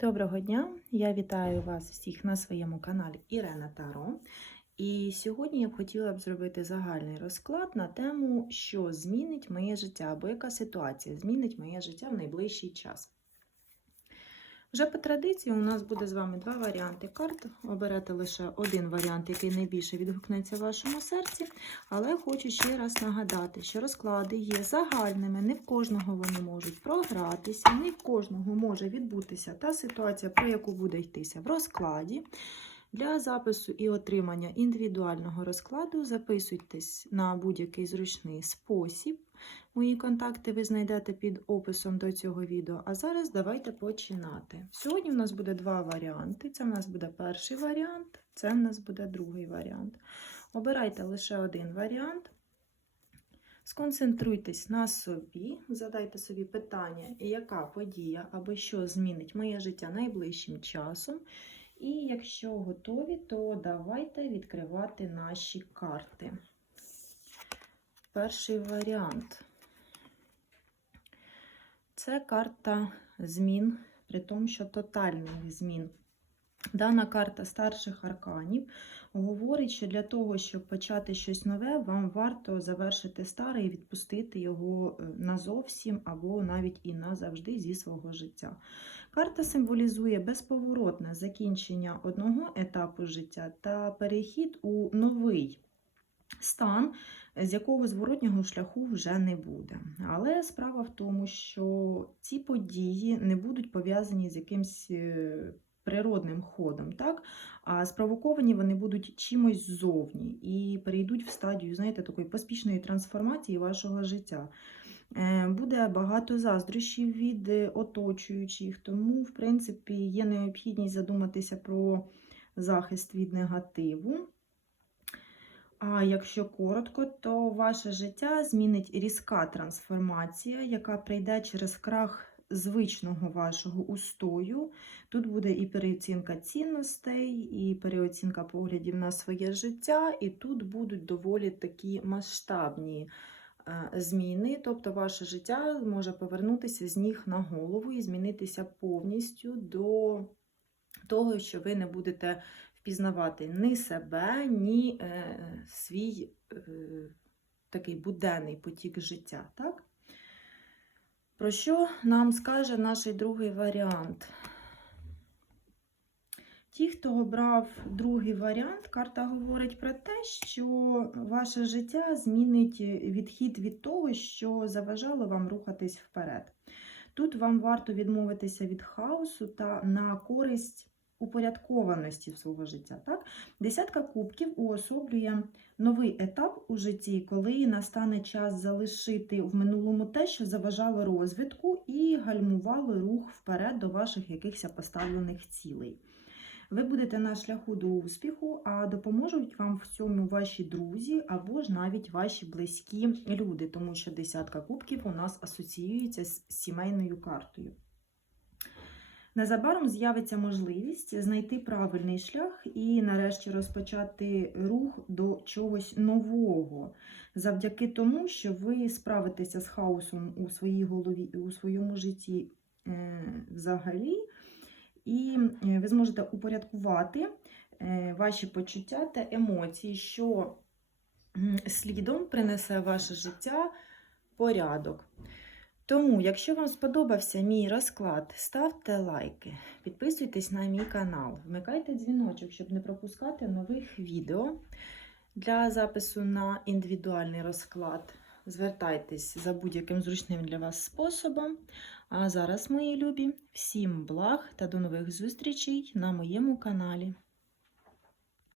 Доброго дня! Я вітаю вас всіх на своєму каналі Ірена Таро. І сьогодні я б хотіла б зробити загальний розклад на тему, що змінить моє життя, або яка ситуація змінить моє життя в найближчий час. Вже по традиції у нас буде з вами два варіанти карт. Оберете лише один варіант, який найбільше відгукнеться вашому серці. Але хочу ще раз нагадати, що розклади є загальними, не в кожного вони можуть програтися, не в кожного може відбутися та ситуація, про яку буде йтися в розкладі. Для запису і отримання індивідуального розкладу записуйтесь на будь-який зручний спосіб. Мої контакти ви знайдете під описом до цього відео. А зараз давайте починати. Сьогодні в нас буде два варіанти. Це в нас буде перший варіант, це в нас буде другий варіант. Обирайте лише один варіант. Сконцентруйтесь на собі, задайте собі питання, яка подія або що змінить моє життя найближчим часом. І якщо готові, то давайте відкривати наші карти. Перший варіант це карта змін, при тому, що тотальних змін. Дана карта старших арканів говорить, що для того, щоб почати щось нове, вам варто завершити старе і відпустити його назовсім або навіть і назавжди зі свого життя. Карта символізує безповоротне закінчення одного етапу життя та перехід у новий стан, з якого зворотнього шляху вже не буде. Але справа в тому, що ці події не будуть пов'язані з якимсь природним ходом, так? а спровоковані вони будуть чимось ззовні і перейдуть в стадію, знаєте, такої поспішної трансформації вашого життя. Буде багато заздрощів від оточуючих, тому, в принципі, є необхідність задуматися про захист від негативу. А якщо коротко, то ваше життя змінить різка трансформація, яка прийде через крах звичного вашого устою. Тут буде і переоцінка цінностей, і переоцінка поглядів на своє життя, і тут будуть доволі такі масштабні зміни, тобто ваше життя може повернутися з ніг на голову і змінитися повністю до того, що ви не будете впізнавати ні себе, ні е, свій е, такий буденний потік життя. Так? Про що нам скаже наш другий варіант? Ті, хто обрав другий варіант, карта говорить про те, що ваше життя змінить відхід від того, що заважало вам рухатись вперед. Тут вам варто відмовитися від хаосу та на користь упорядкованості свого життя. Так? Десятка кубків уособлює новий етап у житті, коли настане час залишити в минулому те, що заважало розвитку, і гальмувало рух вперед до ваших якихось поставлених цілей. Ви будете на шляху до успіху, а допоможуть вам в цьому ваші друзі або ж навіть ваші близькі люди, тому що десятка кубків у нас асоціюється з сімейною картою. Незабаром з'явиться можливість знайти правильний шлях і, нарешті, розпочати рух до чогось нового, завдяки тому, що ви справитеся з хаосом у своїй голові і у своєму житті е, взагалі, і е, ви зможете упорядкувати е, ваші почуття та емоції, що слідом принесе ваше життя порядок. Тому, якщо вам сподобався мій розклад, ставте лайки, підписуйтесь на мій канал, вмикайте дзвіночок, щоб не пропускати нових відео. Для запису на індивідуальний розклад звертайтесь за будь-яким зручним для вас способом. А зараз, мої любі, всім благ та до нових зустрічей на моєму каналі.